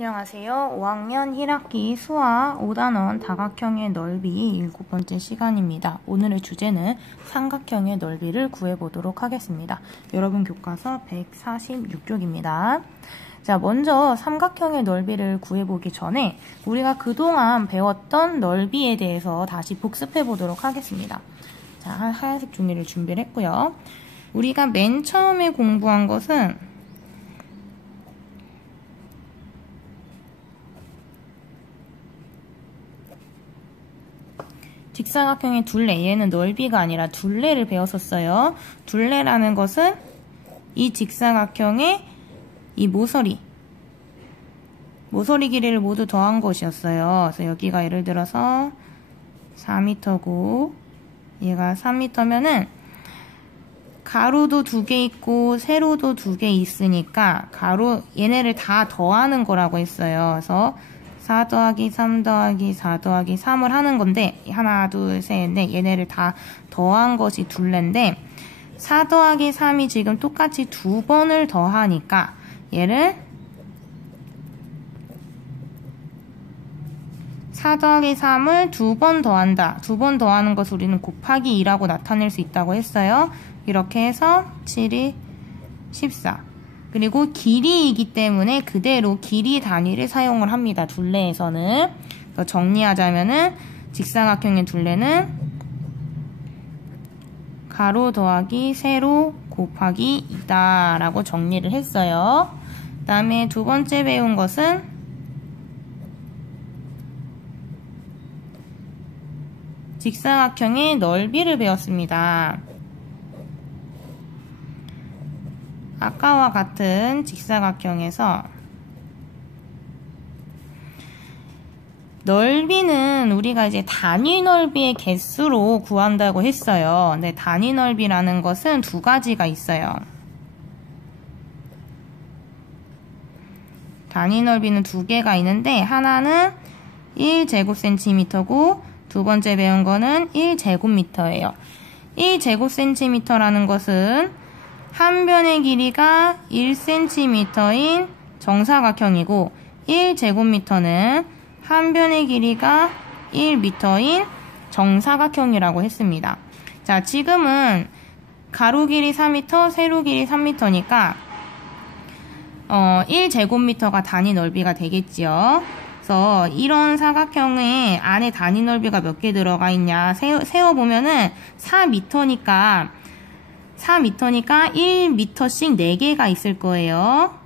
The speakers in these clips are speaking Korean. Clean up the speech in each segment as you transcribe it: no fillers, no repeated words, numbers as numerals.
안녕하세요. 5학년 1학기 수학 5단원 다각형의 넓이 7번째 시간입니다. 오늘의 주제는 삼각형의 넓이를 구해보도록 하겠습니다. 여러분 교과서 146쪽입니다. 자, 먼저 삼각형의 넓이를 구해보기 전에 우리가 그동안 배웠던 넓이에 대해서 다시 복습해보도록 하겠습니다. 자, 하얀색 종이를 준비를 했고요. 우리가 맨 처음에 공부한 것은 직사각형의 둘레, 얘는 넓이가 아니라 둘레를 배웠었어요. 둘레라는 것은 이 직사각형의 이 모서리 길이를 모두 더한 것이었어요. 그래서 여기가 예를 들어서 4m고 얘가 3m면은 가로도 2개 있고 세로도 2개 있으니까 얘네를 다 더하는 거라고 했어요. 그래서 4 더하기 3 더하기 4 더하기 3을 하는 건데 하나, 둘, 셋, 넷 얘네를 다 더한 것이 둘레인데 4 더하기 3이 지금 똑같이 2번을 더하니까 얘를 4 더하기 3을 2번 더한다. 2번 더하는 것을 우리는 곱하기 2라고 나타낼 수 있다고 했어요. 이렇게 해서 7이 14. 그리고 길이이기 때문에 그대로 길이 단위를 사용을 합니다. 둘레에서는. 그래서 정리하자면은 직사각형의 둘레는 가로 더하기 세로 곱하기 2다 라고 정리를 했어요. 그 다음에 두 번째 배운 것은 직사각형의 넓이를 배웠습니다. 아까와 같은 직사각형에서 넓이는 우리가 이제 단위 넓이의 개수로 구한다고 했어요. 근데 단위 넓이라는 것은 두 가지가 있어요. 단위 넓이는 두 개가 있는데 하나는 1제곱센티미터고 두 번째 배운 거는 1제곱미터예요. 1제곱센티미터라는 것은 한 변의 길이가 1cm인 정사각형이고 1제곱미터는 한 변의 길이가 1m인 정사각형이라고 했습니다. 자, 지금은 가로 길이 4m, 세로 길이 3m니까 1제곱미터가 단위 넓이가 되겠지요. 그래서 이런 사각형의 안에 단위 넓이가 몇 개 들어가 있냐 세어보면은 4m니까 1m씩 4개가 있을 거예요.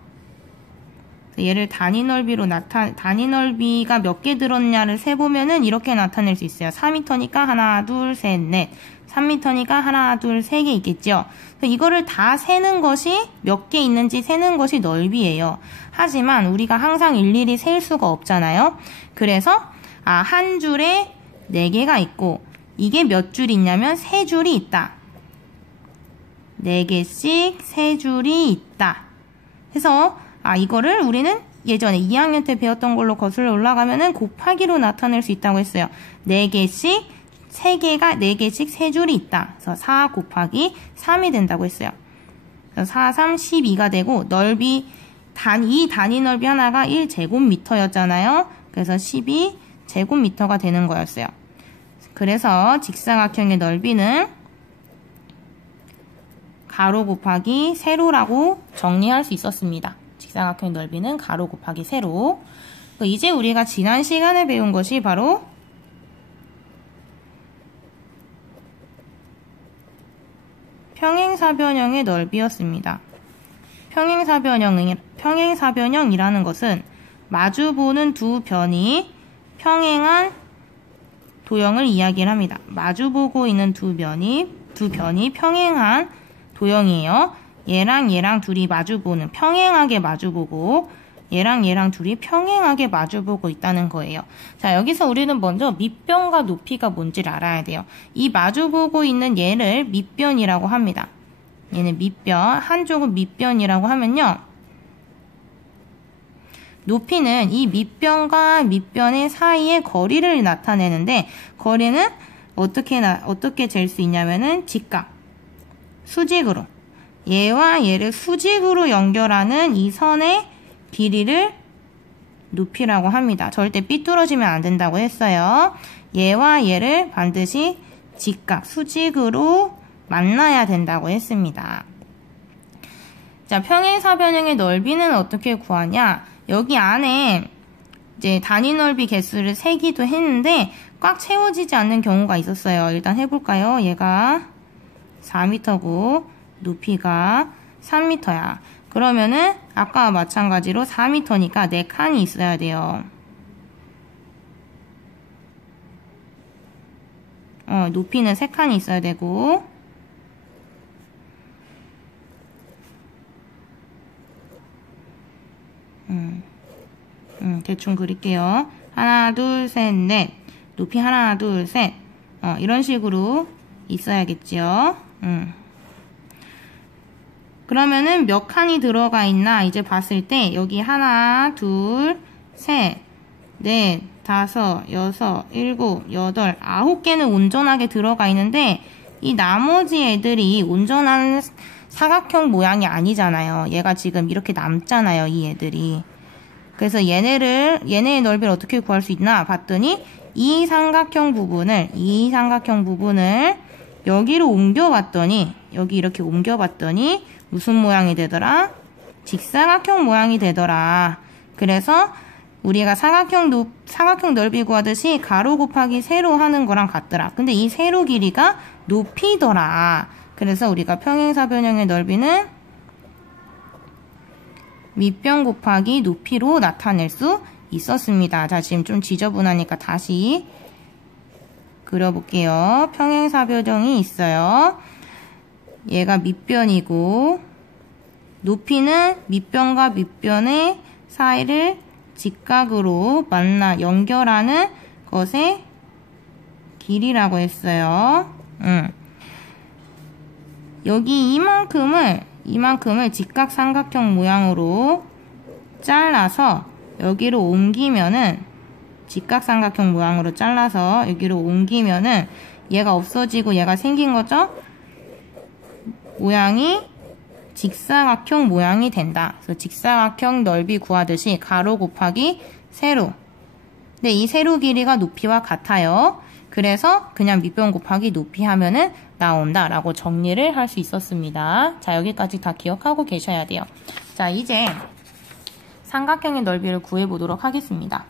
얘를 단위 넓이가 몇 개 들었냐를 세보면은 이렇게 나타낼 수 있어요. 4m니까 하나, 둘, 셋, 넷. 3m니까 하나, 둘, 3개 있겠죠. 이거를 다 세는 것이 몇 개 있는지 세는 것이 넓이에요. 하지만 우리가 항상 일일이 셀 수가 없잖아요. 그래서 한 줄에 4개가 있고 이게 몇 줄이 있냐면 3줄이 있다. 4개씩 3줄이 있다. 해서 이거를 우리는 예전에 2학년 때 배웠던 걸로 거슬러 올라가면은 곱하기로 나타낼 수 있다고 했어요. 4개씩 3줄이 있다. 그래서 4 곱하기 3이 된다고 했어요. 그래서 4, 3, 12가 되고 이 단위 넓이 하나가 1제곱미터였잖아요. 그래서 12제곱미터가 되는 거였어요. 그래서 직사각형의 넓이는 가로 곱하기 세로라고 정리할 수 있었습니다. 직사각형의 넓이는 가로 곱하기 세로. 이제 우리가 지난 시간에 배운 것이 바로 평행사변형의 넓이였습니다. 평행사변형이라는 것은 마주보는 두 변이 평행한 도형을 이야기를 합니다. 마주보고 있는 두 변이 평행한 도형이에요. 얘랑 둘이 평행하게 마주보고 얘랑 둘이 평행하게 마주보고 있다는 거예요. 자, 여기서 우리는 먼저 밑변과 높이가 뭔지를 알아야 돼요. 이 마주보고 있는 얘를 밑변이라고 합니다. 얘는 밑변, 한쪽은 밑변이라고 하면요. 높이는 이 밑변과 밑변의 사이의 거리를 나타내는데 거리는 어떻게 잴 수 있냐면은 직각, 수직으로 얘와 얘를 수직으로 연결하는 이 선의 길이를 높이라고 합니다. 절대 삐뚤어지면 안 된다고 했어요. 얘와 얘를 반드시 직각, 수직으로 만나야 된다고 했습니다. 자, 평행사변형의 넓이는 어떻게 구하냐? 여기 안에 이제 단위 넓이 개수를 세기도 했는데 꽉 채워지지 않는 경우가 있었어요. 일단 해볼까요? 얘가 4m고 높이가 3m야. 그러면은 아까와 마찬가지로 4m니까 4칸이 있어야 돼요. 높이는 3칸이 있어야 되고 대충 그릴게요. 하나, 둘, 셋, 넷. 높이 하나, 둘, 셋. 이런 식으로 있어야겠지요. 그러면은 몇 칸이 들어가 있나 이제 봤을 때 여기 하나, 둘, 셋, 넷, 다섯, 여섯, 일곱, 여덟, 9개는 온전하게 들어가 있는데 이 나머지 애들이 온전한 사각형 모양이 아니잖아요. 얘가 지금 이렇게 남잖아요. 이 애들이. 그래서 얘네의 넓이를 어떻게 구할 수 있나 봤더니 이 삼각형 부분을 여기로 옮겨봤더니 여기 이렇게 옮겨봤더니 무슨 모양이 되더라? 직사각형 모양이 되더라. 그래서 우리가 사각형 넓이 구하듯이 가로 곱하기 세로 하는 거랑 같더라. 근데 이 세로 길이가 높이더라. 그래서 우리가 평행사변형의 넓이는 밑변 곱하기 높이로 나타낼 수 있었습니다. 자, 지금 좀 지저분하니까 다시 그려볼게요. 평행사변형이 있어요. 얘가 밑변이고 높이는 밑변과 밑변의 사이를 직각으로 연결하는 것의 길이라고 했어요. 여기 이만큼을 직각삼각형 모양으로 잘라서 여기로 옮기면은 직각삼각형 모양으로 잘라서 여기로 옮기면은 얘가 없어지고 얘가 생긴 거죠? 모양이 직사각형 모양이 된다. 그래서 직사각형 넓이 구하듯이 가로 곱하기 세로. 근데 이 세로 길이가 높이와 같아요. 그래서 그냥 밑변 곱하기 높이 하면은 나온다라고 정리를 할 수 있었습니다. 자, 여기까지 다 기억하고 계셔야 돼요. 자, 이제 삼각형의 넓이를 구해보도록 하겠습니다.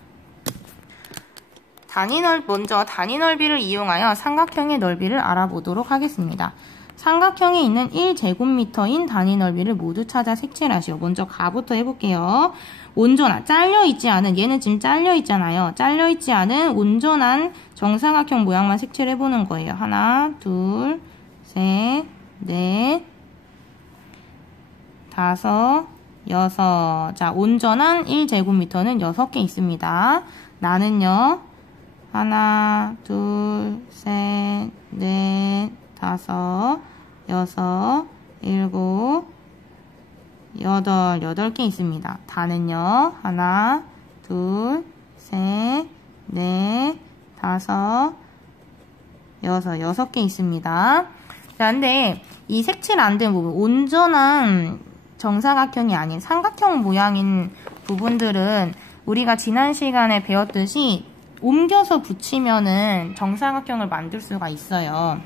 먼저 단위 넓이를 이용하여 삼각형의 넓이를 알아보도록 하겠습니다. 삼각형에 있는 1제곱미터인 단위 넓이를 모두 찾아 색칠하시오. 먼저 가부터 해볼게요. 온전한, 잘려있지 않은, 얘는 지금 잘려있잖아요. 잘려있지 않은 온전한 정사각형 모양만 색칠해보는 거예요. 하나, 둘, 셋, 넷, 다섯, 여섯. 자, 온전한 1제곱미터는 6개 있습니다. 나는요, 하나, 둘, 셋, 넷, 다섯, 여섯, 일곱, 여덟, 8개 있습니다. 다는요, 하나, 둘, 셋, 넷, 다섯, 여섯, 6개 있습니다. 자, 근데 이 색칠 안 된 부분, 온전한 정사각형이 아닌 삼각형 모양인 부분들은 우리가 지난 시간에 배웠듯이 옮겨서 붙이면은 정사각형을 만들 수가 있어요.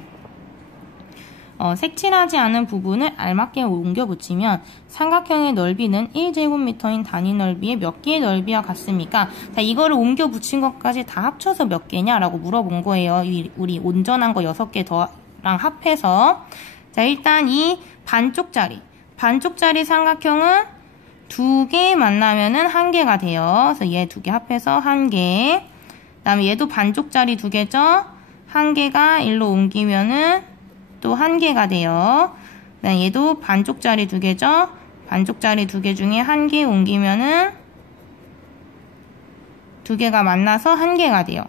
색칠하지 않은 부분을 알맞게 옮겨 붙이면 삼각형의 넓이는 1제곱미터인 단위 넓이의 몇 개의 넓이와 같습니까? 자, 이거를 옮겨 붙인 것까지 다 합쳐서 몇 개냐라고 물어본 거예요. 우리 온전한 거 6개 더랑 합해서. 자, 일단 이 반쪽짜리 삼각형은 2개 만나면은 1개가 돼요. 그래서 얘 2개 합해서 1개. 그 다음에 얘도 반쪽짜리 2개죠? 1개가 일로 옮기면은 또 1개가 돼요. 그다음 얘도 반쪽짜리 2개죠? 반쪽짜리 2개 중에 1개 옮기면은 2개가 만나서 1개가 돼요.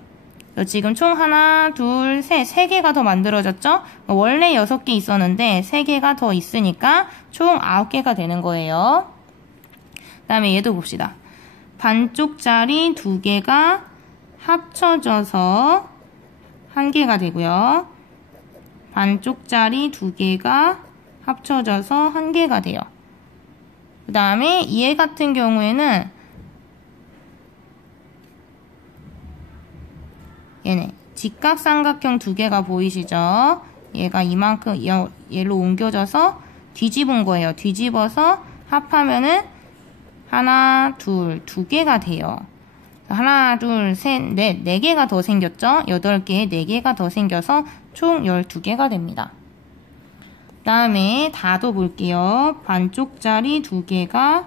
지금 총 하나, 둘, 셋, 3개가 더 만들어졌죠? 원래 6개 있었는데 3개가 더 있으니까 총 9개가 되는 거예요. 그 다음에 얘도 봅시다. 반쪽짜리 2개가 합쳐져서 1개가 되고요. 반쪽짜리 2개가 합쳐져서 1개가 돼요. 그 다음에 얘 같은 경우에는 2개가 합쳐져서 1개가 돼요. 그 다음에 얘도 봅시다. 반쪽짜리 2개가 합쳐져서 1개가 돼요. 반쪽짜리 2개가 합쳐져서 1개가 돼요. 그 다음에 얘도 봅시다. 반쪽짜리 2개가 합쳐져서 1개가 돼요. 그 다음에 얘 같은 경우에는 2개가 합쳐져서 1개가 돼요. 얘네 직각삼각형 두 개가 보이시죠? 얘가 이만큼 얘로 옮겨져서 뒤집은 거예요. 뒤집어서 합하면은 하나, 둘, 두 개가 돼요. 하나, 둘, 셋, 넷, 네 개가 더 생겼죠? 8개에 4개가 더 생겨서 총 12개가 됩니다. 그 다음에 다도 볼게요. 반쪽짜리 2개가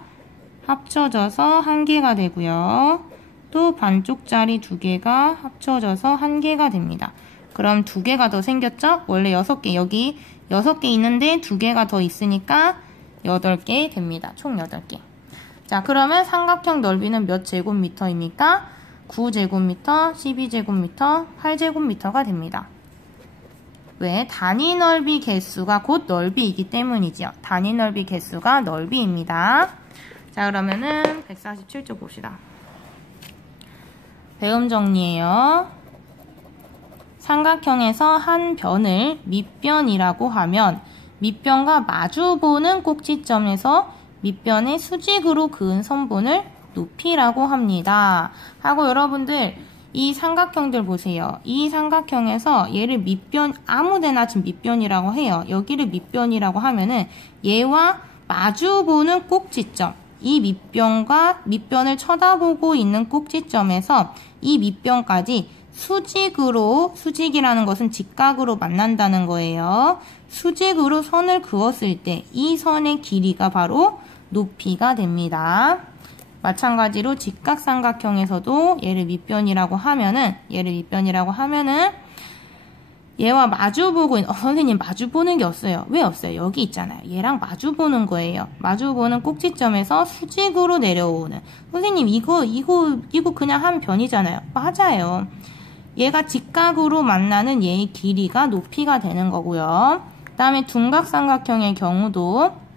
합쳐져서 1개가 되고요. 또 반쪽짜리 2개가 합쳐져서 1개가 됩니다. 그럼 2개가 더 생겼죠? 원래 6개, 여기 6개 있는데 2개가 더 있으니까 8개 됩니다. 총 8개. 자, 그러면 삼각형 넓이는 몇 제곱미터입니까? 9제곱미터, 12제곱미터, 8제곱미터가 됩니다. 왜? 단위 넓이 개수가 곧 넓이이기 때문이지요. 단위 넓이 개수가 넓이입니다. 자, 그러면은 147쪽 봅시다. 배움 정리예요. 삼각형에서 한 변을 밑변이라고 하면 밑변과 마주보는 꼭지점에서 밑변의 수직으로 그은 선분을 높이라고 합니다. 하고 여러분들 이 삼각형들 보세요. 이 삼각형에서 얘를 밑변 아무데나 지금 밑변이라고 해요. 여기를 밑변이라고 하면은 얘와 마주보는 꼭지점, 이 밑변과 밑변을 쳐다보고 있는 꼭지점에서 이 밑변까지 수직으로, 수직이라는 것은 직각으로 만난다는 거예요. 수직으로 선을 그었을 때 이 선의 길이가 바로 높이가 됩니다. 마찬가지로 직각삼각형에서도 얘를 밑변이라고 하면은 얘와 마주보고 있는, 선생님 마주보는 게 없어요. 왜 없어요? 여기 있잖아요. 얘랑 마주보는 거예요. 마주보는 꼭지점에서 수직으로 내려오는. 선생님 이거 그냥 한 변이잖아요. 맞아요. 얘가 직각으로 만나는 얘의 길이가 높이가 되는 거고요. 그 다음에 둔각삼각형의 경우도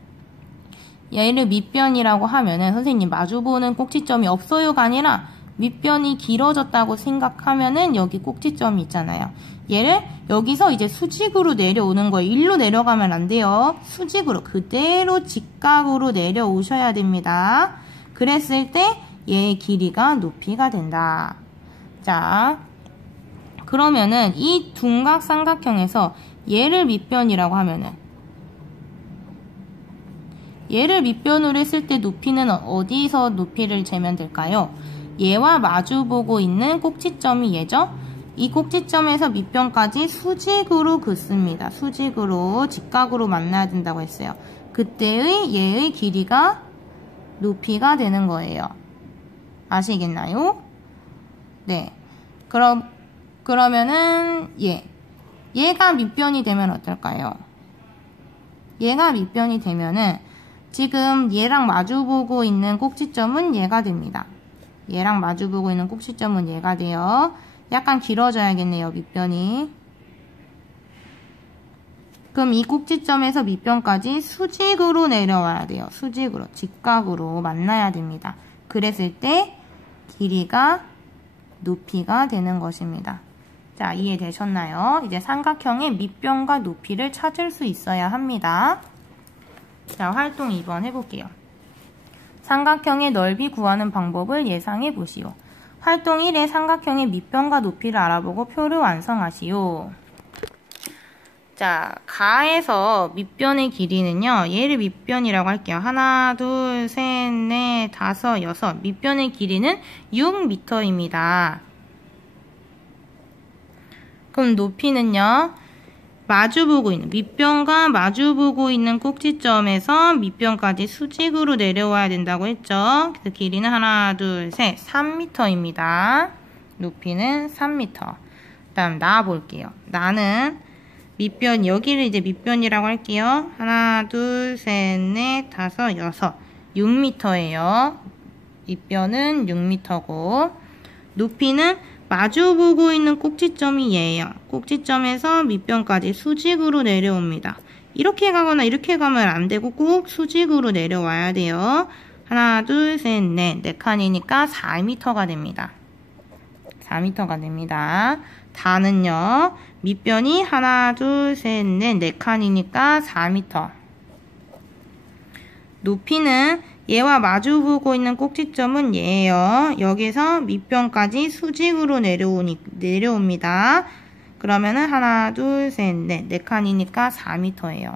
얘를 밑변이라고 하면은 선생님 마주보는 꼭지점이 없어요가 아니라 밑변이 길어졌다고 생각하면은 여기 꼭지점이 있잖아요. 얘를 여기서 이제 수직으로 내려오는 거예요. 일로 내려가면 안 돼요. 수직으로 그대로 직각으로 내려오셔야 됩니다. 그랬을 때 얘의 길이가 높이가 된다. 자, 그러면은 이 둔각삼각형에서 얘를 밑변이라고 하면은 얘를 밑변으로 했을 때 높이는 어디서 높이를 재면 될까요? 얘와 마주보고 있는 꼭지점이 얘죠? 이 꼭지점에서 밑변까지 수직으로 긋습니다. 수직으로, 직각으로 만나야 된다고 했어요. 그때의 얘의 길이가 높이가 되는 거예요. 아시겠나요? 네. 그러면은 얘가 밑변이 되면 어떨까요? 얘가 밑변이 되면은 지금 얘랑 마주보고 있는 꼭지점은 얘가 됩니다. 얘랑 마주보고 있는 꼭지점은 얘가 돼요. 약간 길어져야겠네요, 밑변이. 그럼 이 꼭지점에서 밑변까지 수직으로 내려와야 돼요. 수직으로, 직각으로 만나야 됩니다. 그랬을 때 길이가 높이가 되는 것입니다. 자, 이해되셨나요? 이제 삼각형의 밑변과 높이를 찾을 수 있어야 합니다. 자, 활동 2번 해볼게요. 삼각형의 넓이 구하는 방법을 예상해 보시오. 활동 1의 삼각형의 밑변과 높이를 알아보고 표를 완성하시오. 자, 가에서 밑변의 길이는요, 얘를 밑변이라고 할게요. 하나, 둘, 셋, 넷, 다섯, 여섯. 밑변의 길이는 6m입니다. 그럼 높이는요, 밑변과 마주보고 있는 꼭지점에서 밑변까지 수직으로 내려와야 된다고 했죠. 그래서 길이는 하나, 둘, 셋, 3m입니다. 높이는 3m. 그 다음 나 볼게요. 나는 밑변, 여기를 이제 밑변이라고 할게요. 하나, 둘, 셋, 넷, 다섯, 여섯. 6m예요. 밑변은 6m고, 높이는 마주보고 있는 꼭지점이 얘예요. 꼭지점에서 밑변까지 수직으로 내려옵니다. 이렇게 가거나 이렇게 가면 안 되고 꼭 수직으로 내려와야 돼요. 하나, 둘, 셋, 넷. 4칸이니까 4m가 됩니다. 4m가 됩니다. 다는요, 밑변이 하나, 둘, 셋, 넷. 4칸이니까 4m. 높이는 얘와 마주보고 있는 꼭지점은 얘예요. 여기서 밑변까지 수직으로 내려옵니다. 그러면은 하나, 둘, 셋, 넷. 4칸이니까 4m예요.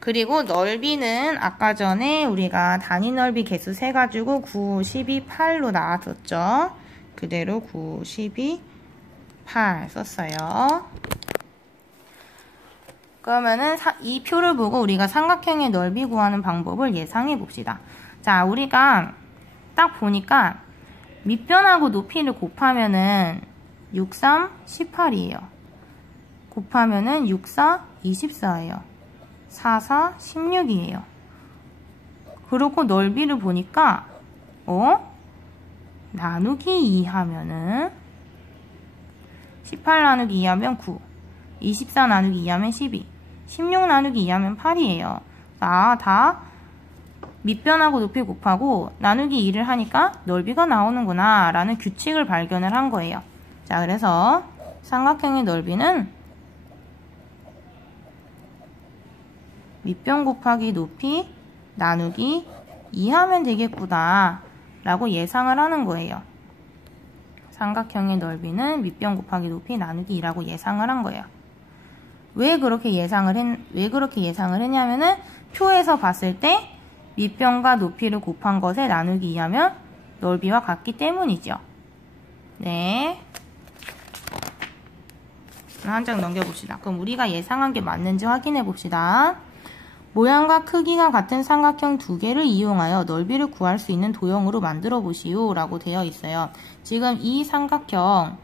그리고 넓이는 아까 전에 우리가 단위 넓이 개수 세가지고 9, 12, 8로 나왔었죠. 그대로 9, 12, 8 썼어요. 그러면은 이 표를 보고 우리가 삼각형의 넓이 구하는 방법을 예상해 봅시다. 자, 우리가 딱 보니까 밑변하고 높이를 곱하면은 6, 3, 18이에요. 곱하면은 6, 4, 24예요. 4, 4, 16이에요. 그리고 넓이를 보니까 나누기 2 하면은 18 나누기 2 하면 9, 24 나누기 2 하면 12, 16 나누기 2 하면 8이에요. 다 밑변하고 높이 곱하고 나누기 2를 하니까 넓이가 나오는구나 라는 규칙을 발견을 한 거예요. 자, 그래서 삼각형의 넓이는 밑변 곱하기 높이 나누기 2 하면 되겠구나 라고 예상을 하는 거예요. 삼각형의 넓이는 밑변 곱하기 높이 나누기 2라고 예상을 한 거예요. 왜 그렇게 예상을 했냐면은 표에서 봤을 때 밑변과 높이를 곱한 것에 나누기 2 하면 넓이와 같기 때문이죠. 네. 한 장 넘겨봅시다. 그럼 우리가 예상한 게 맞는지 확인해 봅시다. 모양과 크기가 같은 삼각형 2개를 이용하여 넓이를 구할 수 있는 도형으로 만들어 보시오 라고 되어 있어요. 지금 이 삼각형이랑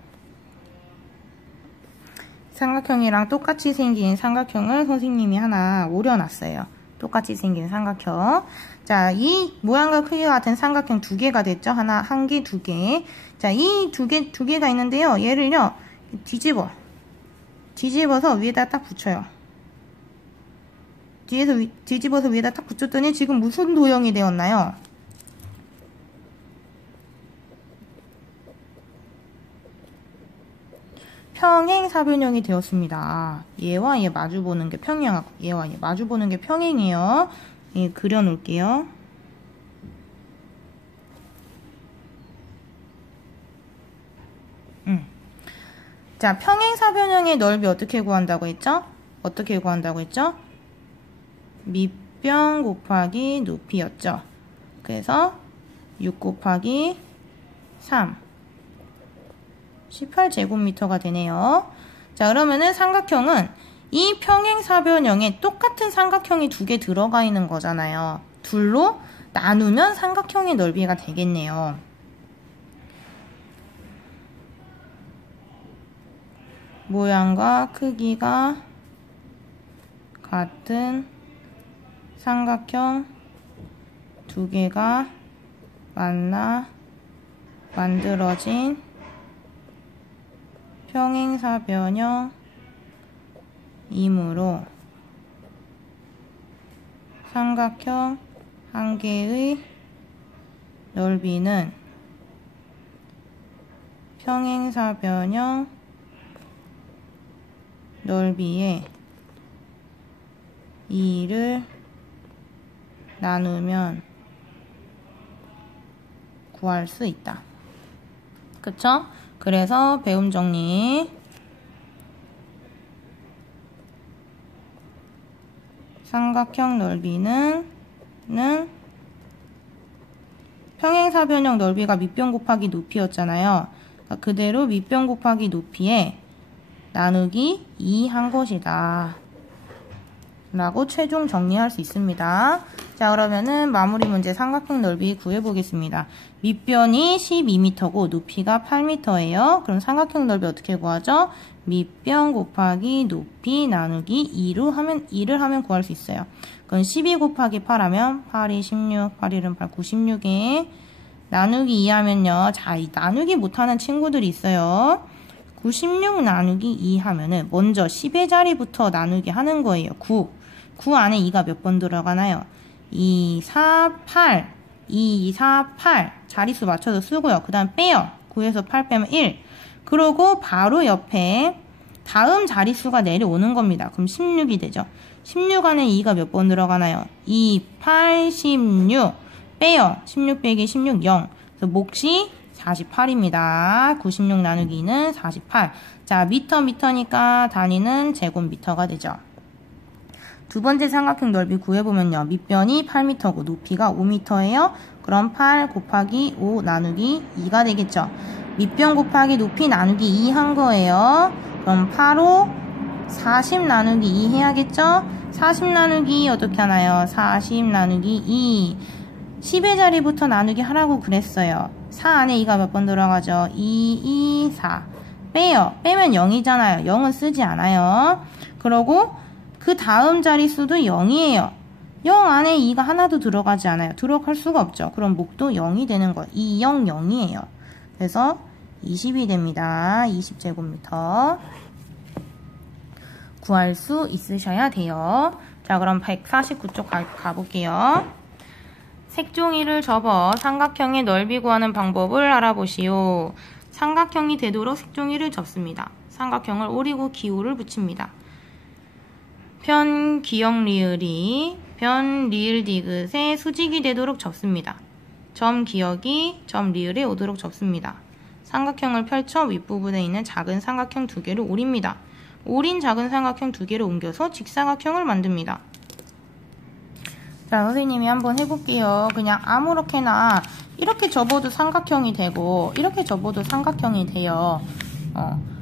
똑같이 생긴 삼각형을 선생님이 하나 오려놨어요. 똑같이 생긴 삼각형. 자, 이 모양과 크기가 같은 삼각형 2개가 됐죠. 한 개, 2개. 자, 이 두 개가 있는데요. 얘를요, 뒤집어서 위에다 딱 붙여요. 뒤집어서 위에다 딱 붙였더니 지금 무슨 도형이 되었나요? 평행사변형이 되었습니다. 얘와 얘 마주보는 게 평행하고 얘와 얘 마주보는 게 평행이에요. 예, 그려놓을게요. 자, 평행사변형의 넓이 어떻게 구한다고 했죠? 밑변 곱하기 높이였죠. 그래서 6 곱하기 3 18제곱미터가 되네요. 자, 그러면은 삼각형은 이 평행사변형에 똑같은 삼각형이 2개 들어가 있는 거잖아요. 둘로 나누면 삼각형의 넓이가 되겠네요. 모양과 크기가 같은 삼각형 2개가 만나 만들어진 평행사변형이므로 삼각형 한 개의 넓이는 평행사변형 넓이의 2를 나누면 구할 수 있다. 그쵸? 그래서 배움 정리. 삼각형 넓이는 평행사변형 넓이가 밑변 곱하기 높이였잖아요. 그러니까 그대로 밑변 곱하기 높이에 나누기 2 한 것이다 라고 최종 정리할 수 있습니다. 자, 그러면은 마무리 문제 삼각형 넓이 구해보겠습니다. 밑변이 12m고 높이가 8m예요. 그럼 삼각형 넓이 어떻게 구하죠? 밑변 곱하기 높이 나누기 2를 하면 구할 수 있어요. 그럼 12 곱하기 8 하면 8이 16, 8, 1은 8, 96에 나누기 2 하면요. 자, 이 나누기 못하는 친구들이 있어요. 96 나누기 2 하면은 먼저 10의 자리부터 나누기 하는 거예요. 9 안에 2가 몇 번 들어가나요? 2, 4, 8 2, 4, 8 자릿수 맞춰서 쓰고요. 그 다음 빼요. 9에서 8 빼면 1. 그러고 바로 옆에 다음 자릿수가 내려오는 겁니다. 그럼 16이 되죠. 16 안에 2가 몇 번 들어가나요? 2, 8, 16 빼요. 16 빼기 16, 0. 그래서 몫이 48입니다. 96 나누기 2는 48. 자, 미터니까 단위는 제곱미터가 되죠. 두 번째 삼각형 넓이 구해보면요. 밑변이 8m고 높이가 5m예요. 그럼 8 곱하기 5 나누기 2가 되겠죠. 밑변 곱하기 높이 나누기 2 한 거예요. 그럼 8, 5, 40 나누기 2 해야겠죠? 40 나누기 2 어떻게 하나요? 40 나누기 2. 10의 자리부터 나누기 하라고 그랬어요. 4 안에 2가 몇 번 들어가죠? 2, 2, 4. 빼요. 빼면 0이잖아요. 0은 쓰지 않아요. 그러고 그 다음 자릿수도 0이에요. 0 안에 2가 하나도 들어가지 않아요. 들어갈 수가 없죠. 그럼 목도 0이 되는 거예요. 2, 0, 0이에요. 그래서 20이 됩니다. 20제곱미터. 구할 수 있으셔야 돼요. 자, 그럼 149쪽 가볼게요. 색종이를 접어 삼각형의 넓이 구하는 방법을 알아보시오. 삼각형이 되도록 색종이를 접습니다. 삼각형을 오리고 기호를 붙입니다. 편 기역 리을이 변 리을 디귿의 수직이 되도록 접습니다. 점 기역이 점 리을에 오도록 접습니다. 삼각형을 펼쳐 윗부분에 있는 작은 삼각형 두 개를 오립니다. 오린 작은 삼각형 두 개를 옮겨서 직사각형을 만듭니다. 자, 선생님이 한번 해볼게요. 그냥 아무렇게나 이렇게 접어도 삼각형이 되고 이렇게 접어도 삼각형이 돼요.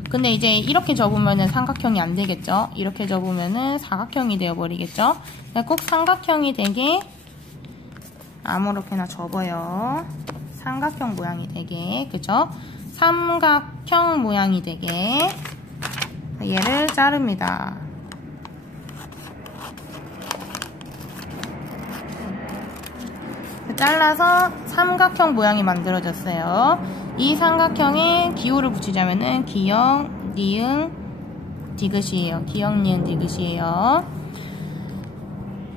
근데 이제 이렇게 접으면은 삼각형이 안 되겠죠? 이렇게 접으면은 사각형이 되어버리겠죠? 꼭 삼각형이 되게 아무렇게나 접어요. 삼각형 모양이 되게, 그죠? 삼각형 모양이 되게 얘를 자릅니다. 잘라서 삼각형 모양이 만들어졌어요. 이 삼각형에 기호를 붙이자면은 기역, 니은, 디귿이에요. 기역, 니은, 디귿이에요.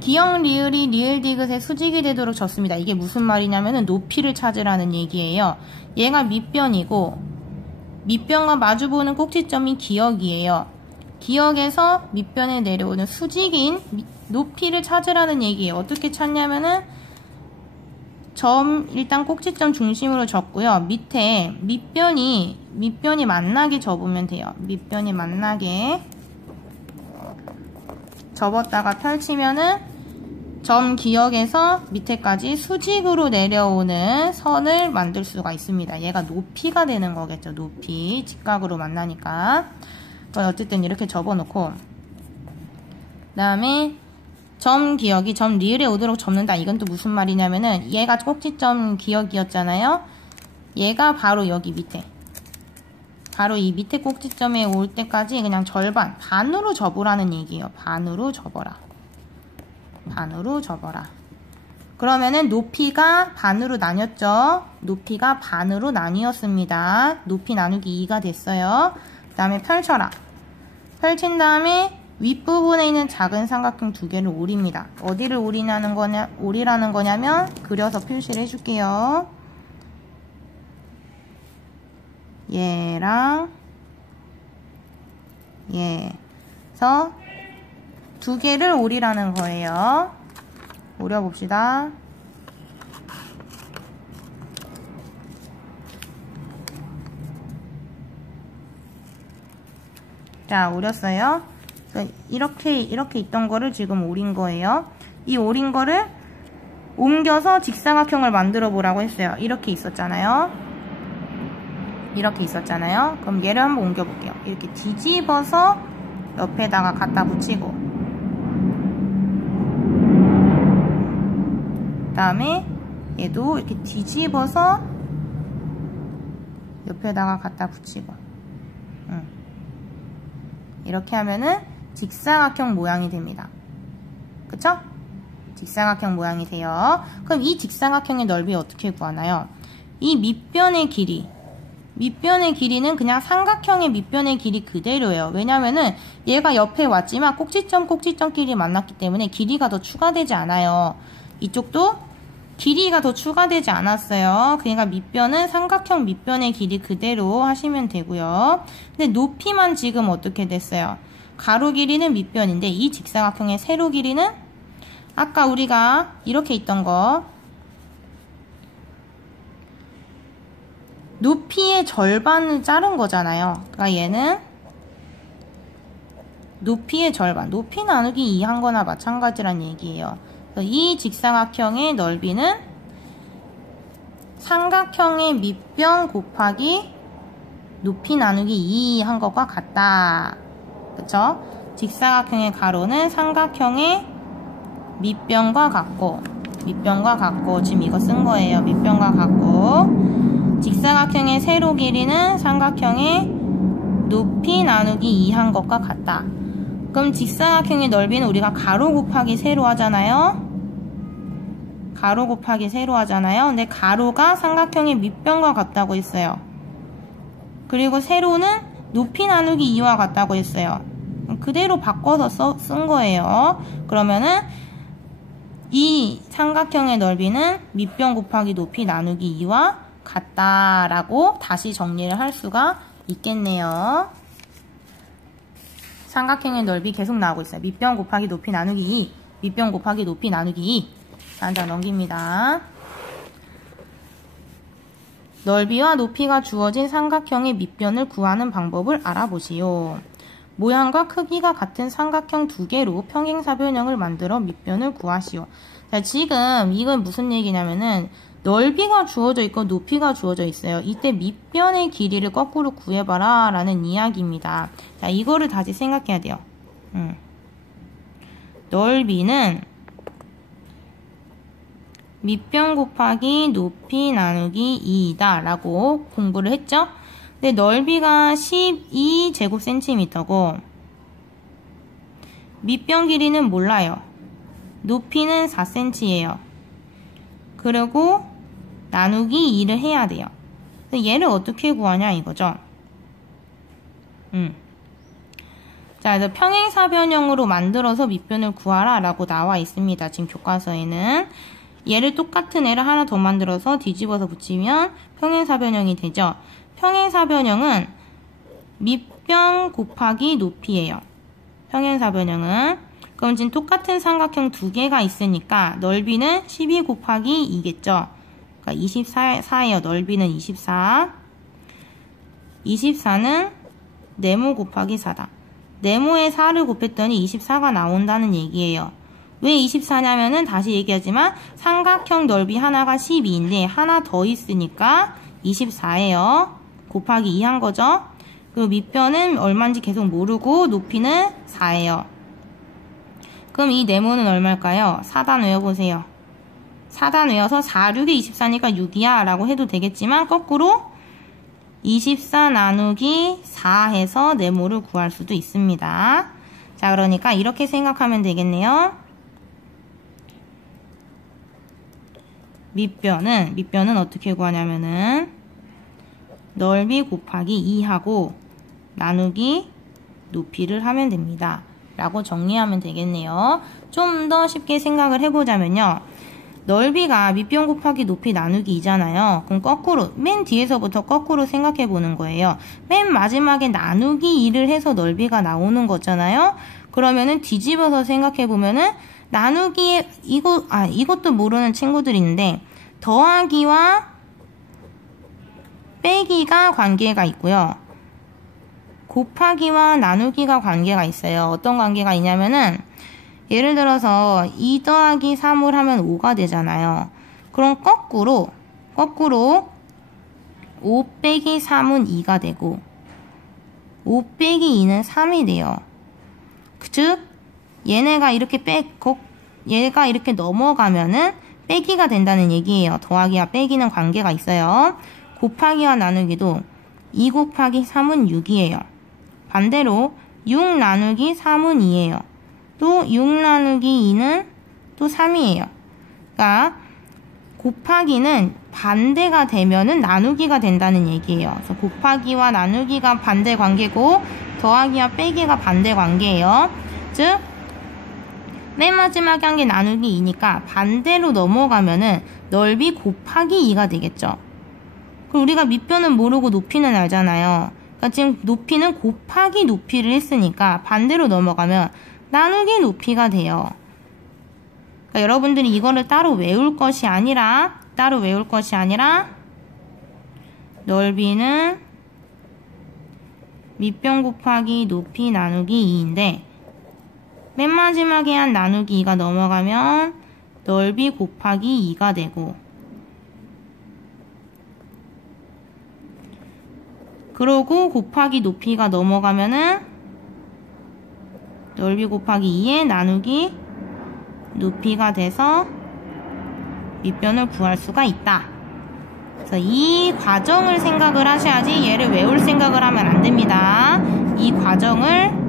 기역, 리을이 리을, 디귿의 수직이 되도록 접습니다. 이게 무슨 말이냐면은 높이를 찾으라는 얘기예요. 얘가 밑변이고 밑변과 마주보는 꼭지점이 기역이에요. 기역에서 밑변에 내려오는 수직인 높이를 찾으라는 얘기예요. 어떻게 찾냐면은 일단 꼭지점 중심으로 접고요. 밑에 밑변이 만나게 접으면 돼요. 밑변이 만나게 접었다가 펼치면은 점 기역에서 밑에까지 수직으로 내려오는 선을 만들 수가 있습니다. 얘가 높이가 되는 거겠죠. 높이. 직각으로 만나니까. 어쨌든 이렇게 접어놓고 그 다음에 점 기역이 점 리을에 오도록 접는다. 이건 또 무슨 말이냐면은 얘가 꼭지점 기역이었잖아요. 얘가 바로 여기 밑에 바로 이 밑에 꼭지점에 올 때까지 그냥 절반 반으로 접으라는 얘기예요. 반으로 접어라. 반으로 접어라. 그러면은 높이가 반으로 나뉘었죠. 높이가 반으로 나뉘었습니다. 높이 나누기 2가 됐어요. 그 다음에 펼쳐라. 펼친 다음에 윗부분에 있는 작은 삼각형 두 개를 오립니다. 어디를 오리라는 거냐면 그려서 표시를 해줄게요. 얘랑 얘에서 두 개를 오리라는 거예요. 오려봅시다. 자, 오렸어요. 이렇게 있던 거를 지금 오린 거예요. 이 오린 거를 옮겨서 직사각형을 만들어 보라고 했어요. 이렇게 있었잖아요. 그럼 얘를 한번 옮겨 볼게요. 이렇게 뒤집어서 옆에다가 갖다 붙이고 그 다음에 얘도 이렇게 뒤집어서 옆에다가 갖다 붙이고 이렇게 하면은 직사각형 모양이 됩니다. 그쵸? 직사각형 모양이 돼요. 그럼 이 직사각형의 넓이 어떻게 구하나요? 이 밑변의 길이는 그냥 삼각형의 밑변의 길이 그대로예요. 왜냐면은 얘가 옆에 왔지만 꼭지점끼리 만났기 때문에 길이가 더 추가되지 않아요. 이쪽도 길이가 더 추가되지 않았어요. 그러니까 밑변은 삼각형 밑변의 길이 그대로 하시면 되고요. 근데 높이만 지금 어떻게 됐어요? 가로 길이는 밑변인데 이 직사각형의 세로 길이는 아까 우리가 이렇게 있던 거 높이의 절반을 자른 거잖아요. 그러니까 얘는 높이의 절반, 높이 나누기 2 한 거나 마찬가지란 얘기예요. 이 직사각형의 넓이는 삼각형의 밑변 곱하기 높이 나누기 2 한 것과 같다. 그쵸? 직사각형의 가로는 삼각형의 밑변과 같고 지금 이거 쓴 거예요. 밑변과 같고 직사각형의 세로 길이는 삼각형의 높이 나누기 2 한 것과 같다. 그럼 직사각형의 넓이는 우리가 가로 곱하기 세로 하잖아요. 가로 곱하기 세로 하잖아요. 근데 가로가 삼각형의 밑변과 같다고 했어요. 그리고 세로는 높이 나누기 2와 같다고 했어요. 그대로 바꿔서 쓴 거예요. 그러면은 이 삼각형의 넓이는 밑변 곱하기 높이 나누기 2와 같다라고 다시 정리를 할 수가 있겠네요. 삼각형의 넓이 계속 나오고 있어요. 밑변 곱하기 높이 나누기 2, 밑변 곱하기 높이 나누기 2. 자, 넘깁니다. 넓이와 높이가 주어진 삼각형의 밑변을 구하는 방법을 알아보시오. 모양과 크기가 같은 삼각형 두 개로 평행사변형을 만들어 밑변을 구하시오. 자, 지금 이건 무슨 얘기냐면은 넓이가 주어져 있고 높이가 주어져 있어요. 이때 밑변의 길이를 거꾸로 구해봐라 라는 이야기입니다. 자, 이거를 다시 생각해야 돼요. 넓이는 밑변 곱하기 높이 나누기 2이다 라고 공부를 했죠. 근데 넓이가 12제곱센티미터고 밑변 길이는 몰라요. 높이는 4cm예요. 그리고 나누기 2를 해야 돼요. 얘를 어떻게 구하냐 이거죠. 자, 그래서 평행사변형으로 만들어서 밑변을 구하라 라고 나와 있습니다. 지금 교과서에는. 얘를 똑같은 애를 하나 더 만들어서 뒤집어서 붙이면 평행사변형이 되죠. 평행사변형은 밑변 곱하기 높이예요. 평행사변형은. 그럼 지금 똑같은 삼각형 두 개가 있으니까 넓이는 12 곱하기 2겠죠. 그러니까 24예요. 넓이는 24. 24는 네모 곱하기 4다. 네모에 4를 곱했더니 24가 나온다는 얘기예요. 왜 24냐면은 다시 얘기하지만 삼각형 넓이 하나가 12인데 하나 더 있으니까 24예요. 곱하기 2 한 거죠. 그리고 밑변은 얼마인지 계속 모르고 높이는 4예요. 그럼 이 네모는 얼마일까요? 4단 외워보세요. 4단 외워서 4, 6에 24니까 6이야 라고 해도 되겠지만 거꾸로 24 나누기 4 해서 네모를 구할 수도 있습니다. 자, 그러니까 이렇게 생각하면 되겠네요. 밑변은 어떻게 구하냐면은 넓이 곱하기 2하고 나누기 높이를 하면 됩니다. 라고 정리하면 되겠네요. 좀 더 쉽게 생각을 해보자면요. 넓이가 밑변 곱하기 높이 나누기 2잖아요. 그럼 거꾸로, 맨 뒤에서부터 거꾸로 생각해 보는 거예요. 맨 마지막에 나누기 2를 해서 넓이가 나오는 거잖아요. 그러면은 뒤집어서 생각해 보면은 나누기에, 이것도 모르는 친구들이 있는데, 더하기와 빼기가 관계가 있고요. 곱하기와 나누기가 관계가 있어요. 어떤 관계가 있냐면은 예를 들어서 2 더하기 3을 하면 5가 되잖아요. 그럼 거꾸로 5 빼기 3은 2가 되고 5 빼기 2는 3이 돼요. 즉 얘가 이렇게 넘어가면은 빼기가 된다는 얘기예요. 더하기와 빼기는 관계가 있어요. 곱하기와 나누기도 2 곱하기 3은 6이에요. 반대로 6 나누기 3은 2예요. 또 6 나누기 2는 또 3이에요. 그러니까 곱하기는 반대가 되면은 나누기가 된다는 얘기예요. 그래서 곱하기와 나누기가 반대 관계고 더하기와 빼기가 반대 관계예요. 즉 맨 마지막에 한 게 나누기 2니까 반대로 넘어가면은 넓이 곱하기 2가 되겠죠. 그럼 우리가 밑변은 모르고 높이는 알잖아요. 그러니까 지금 높이는 곱하기 높이를 했으니까 반대로 넘어가면 나누기 높이가 돼요. 그러니까 여러분들이 이거를 따로 외울 것이 아니라 넓이는 밑변 곱하기 높이 나누기 2인데 맨 마지막에 한 나누기 2가 넘어가면 넓이 곱하기 2가 되고, 그러고 곱하기 높이가 넘어가면은 넓이 곱하기 2에 나누기 높이가 돼서 밑변을 구할 수가 있다. 그래서 이 과정을 생각을 하셔야지 얘를 외울 생각을 하면 안 됩니다. 이 과정을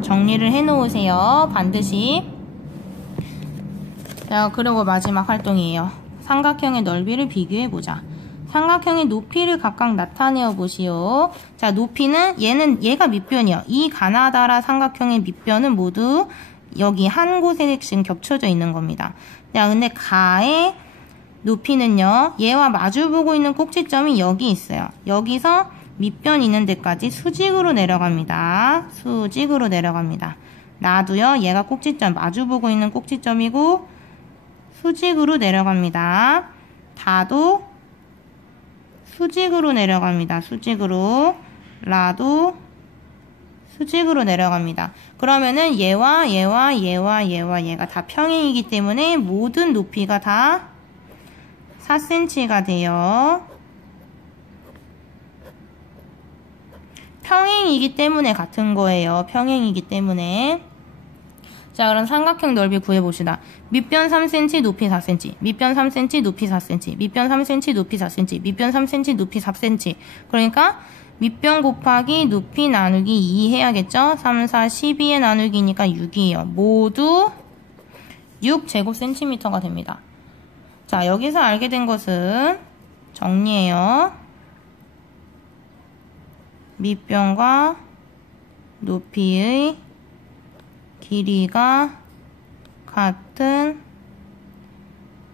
정리를 해 놓으세요. 반드시. 자, 그리고 마지막 활동이에요. 삼각형의 넓이를 비교해 보자. 삼각형의 높이를 각각 나타내어 보시오. 자, 높이는 얘가 밑변이요. 이 가나다라 삼각형의 밑변은 모두 여기 한 곳에 지금 겹쳐져 있는 겁니다. 자, 근데 가의 높이는요, 얘와 마주보고 있는 꼭지점이 여기 있어요. 여기서 밑변 있는 데까지 수직으로 내려갑니다. 수직으로 내려갑니다. 나도요, 얘가 꼭지점, 마주보고 있는 꼭지점이고 수직으로 내려갑니다. 다도 수직으로 내려갑니다. 수직으로. 라도 수직으로 내려갑니다. 그러면은 얘가 다 평행이기 때문에 모든 높이가 다 4cm가 돼요. 평행이기 때문에 같은 거예요. 평행이기 때문에. 자, 그럼 삼각형 넓이 구해봅시다. 밑변 3cm, 높이 4cm. 밑변 3cm, 높이 4cm. 밑변 3cm, 높이 4cm. 밑변 3cm, 높이 4cm. 그러니까 밑변 곱하기 높이 나누기 2 해야겠죠? 3, 4, 12에 나누기니까 6이에요. 모두 6제곱센티미터가 됩니다. 자, 여기서 알게 된 것은 정리해요. 밑변과 높이의 길이가 같은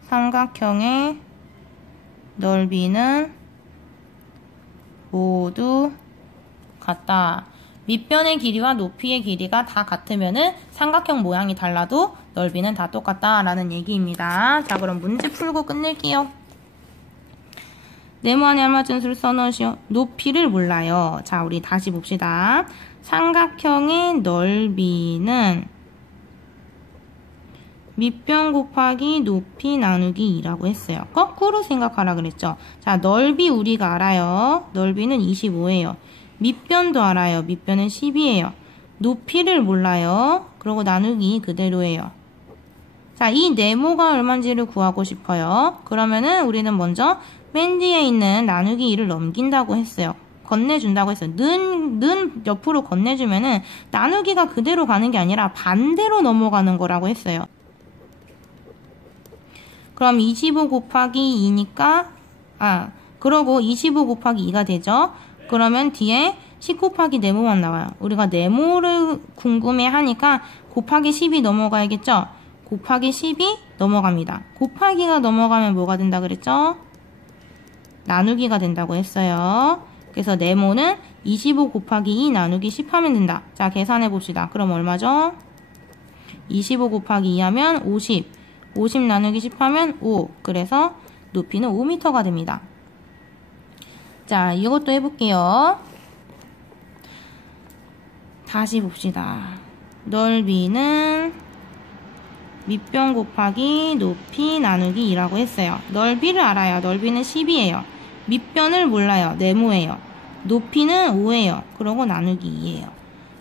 삼각형의 넓이는 모두 같다. 밑변의 길이와 높이의 길이가 다 같으면은 삼각형 모양이 달라도 넓이는 다 똑같다라는 얘기입니다. 자, 그럼 문제 풀고 끝낼게요. 네모 안에 알맞은 수를 써넣으시오. 높이를 몰라요. 자, 우리 다시 봅시다. 삼각형의 넓이는 밑변 곱하기 높이 나누기 2라고 했어요. 거꾸로 생각하라 그랬죠. 자, 넓이 우리가 알아요. 넓이는 25예요. 밑변도 알아요. 밑변은 10이에요. 높이를 몰라요. 그리고 나누기 그대로예요. 자, 이 네모가 얼마인지를 구하고 싶어요. 그러면은 우리는 먼저 맨 뒤에 있는 나누기 2를 넘긴다고 했어요. 건네준다고 했어요. 는 옆으로 건네주면은 나누기가 그대로 가는 게 아니라 반대로 넘어가는 거라고 했어요. 그럼 25 곱하기 2니까, 그러고 25 곱하기 2가 되죠. 그러면 뒤에 10 곱하기 네모만 나와요. 우리가 네모를 궁금해 하니까 곱하기 10이 넘어가야겠죠? 곱하기 10이 넘어갑니다. 곱하기가 넘어가면 뭐가 된다 그랬죠? 나누기가 된다고 했어요. 그래서 네모는 25 곱하기 2 나누기 10 하면 된다. 자, 계산해 봅시다. 그럼 얼마죠? 25 곱하기 2 하면 50. 50 나누기 10 하면 5. 그래서 높이는 5m가 됩니다. 자, 이것도 해볼게요. 다시 봅시다. 넓이는 밑변 곱하기 높이 나누기 2라고 했어요. 넓이를 알아요. 넓이는 10이에요. 밑변을 몰라요. 네모예요. 높이는 5예요. 그러고 나누기 2예요.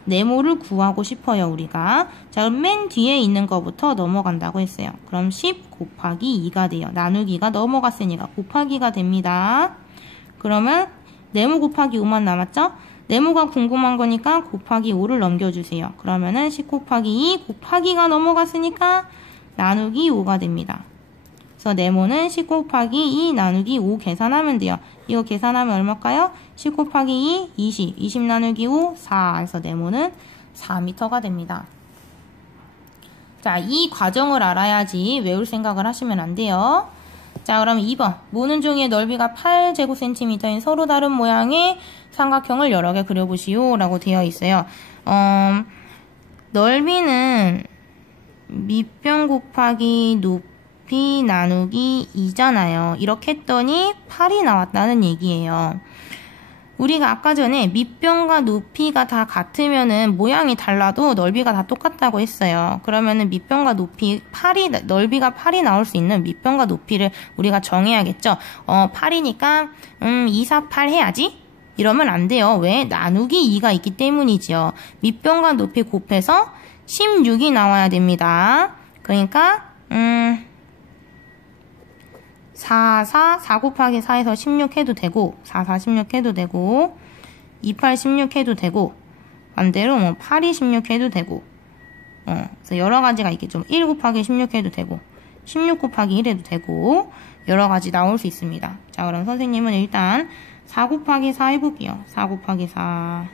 네모를 구하고 싶어요, 우리가. 자, 그럼 맨 뒤에 있는 거부터 넘어간다고 했어요. 그럼 10 곱하기 2가 돼요. 나누기가 넘어갔으니까 곱하기가 됩니다. 그러면 네모 곱하기 5만 남았죠? 네모가 궁금한 거니까 곱하기 5를 넘겨주세요. 그러면은 10 곱하기 2 곱하기가 넘어갔으니까 나누기 5가 됩니다. 그래서 네모는 10 곱하기 2 나누기 5 계산하면 돼요. 이거 계산하면 얼마일까요? 10 곱하기 2, 20. 20 나누기 5, 4. 그래서 네모는 4m가 됩니다. 자, 이 과정을 알아야지 외울 생각을 하시면 안 돼요. 자, 그럼 2번. 모는 종이의 넓이가 8제곱센티미터인 서로 다른 모양의 삼각형을 여러 개 그려보시오. 라고 되어 있어요. 넓이는 밑변 곱하기 높이 나누기 2잖아요. 이렇게 했더니 8이 나왔다는 얘기예요. 우리가 아까 전에 밑변과 높이가 다 같으면은 모양이 달라도 넓이가 다 똑같다고 했어요. 그러면은 밑변과 높이 넓이가 8이 나올 수 있는 밑변과 높이를 우리가 정해야겠죠. 8이니까 2, 4, 8 해야지? 이러면 안 돼요. 왜? 나누기 2가 있기 때문이죠. 밑변과 높이 곱해서 16이 나와야 됩니다. 그러니까 4 곱하기 4에서 16 해도 되고 4 16 해도 되고 28 16 해도 되고 반대로 8이 16 해도 되고 그래서 여러 가지가 있겠죠. 1 곱하기 16 해도 되고 16 곱하기 1 해도 되고 여러 가지 나올 수 있습니다. 자, 그럼 선생님은 일단 4 곱하기 4 해볼게요. 4 곱하기 4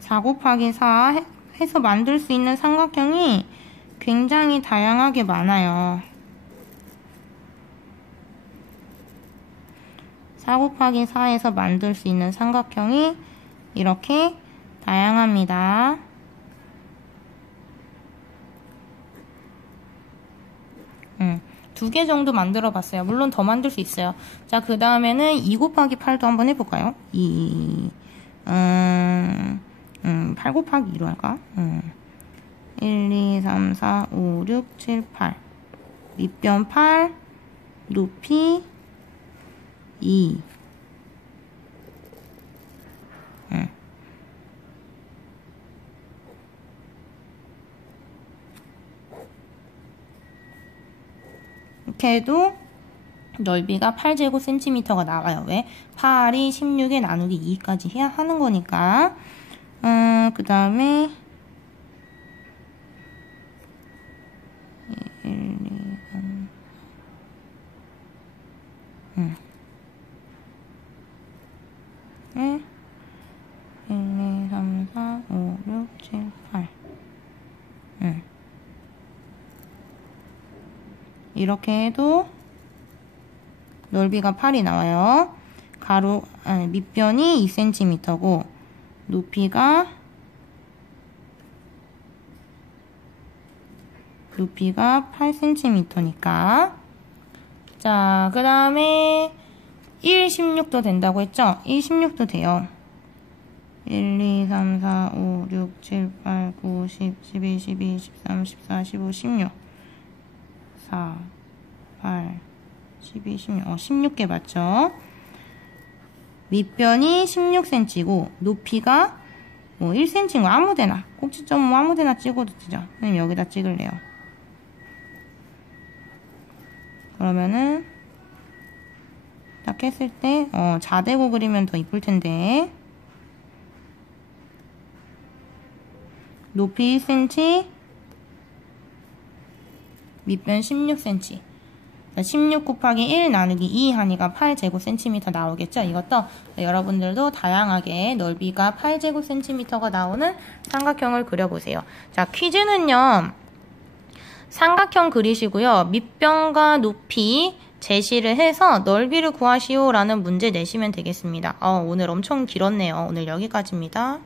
4 곱하기 4 해서 만들 수 있는 삼각형이 굉장히 다양하게 많아요. 4 곱하기 4에서 만들 수 있는 삼각형이 이렇게 다양합니다. 두 개 정도 만들어 봤어요. 물론 더 만들 수 있어요. 자, 그 다음에는 2 곱하기 8도 한번 해볼까요? 8 곱하기 2로 할까? 1, 2, 3, 4, 5, 6, 7, 8. 밑변 8, 높이 2. 이렇게 해도 넓이가 8제곱센티미터가 나와요. 왜? 8이 16에 나누기 2까지 해야 하는 거니까. 그 다음에 1, 2, 3, 1, 2, 3, 4, 5, 6, 7, 8 이렇게 해도 넓이가 8이 나와요. 밑변이 2cm고 높이가 8cm니까. 자, 그 다음에 1, 16도 된다고 했죠? 1, 16도 돼요. 1, 2, 3, 4, 5, 6, 7, 8, 9, 10, 11, 12, 13, 14, 15, 16 4, 8, 12, 16 16개 맞죠? 밑변이 16cm고 높이가 1cm인 거 아무데나 꼭지점 아무데나 찍어도 되죠. 그럼 여기다 찍을래요. 그러면은 딱 했을 때 자대고 그리면 더 이쁠 텐데 높이 1cm 밑변 16cm 16 곱하기 1 나누기 2 하니까 8제곱센티미터 나오겠죠? 이것도 여러분들도 다양하게 넓이가 8제곱센티미터가 나오는 삼각형을 그려보세요. 자, 퀴즈는요. 삼각형 그리시고요. 밑변과 높이 제시를 해서 넓이를 구하시오 라는 문제 내시면 되겠습니다. 오늘 엄청 길었네요. 오늘 여기까지입니다.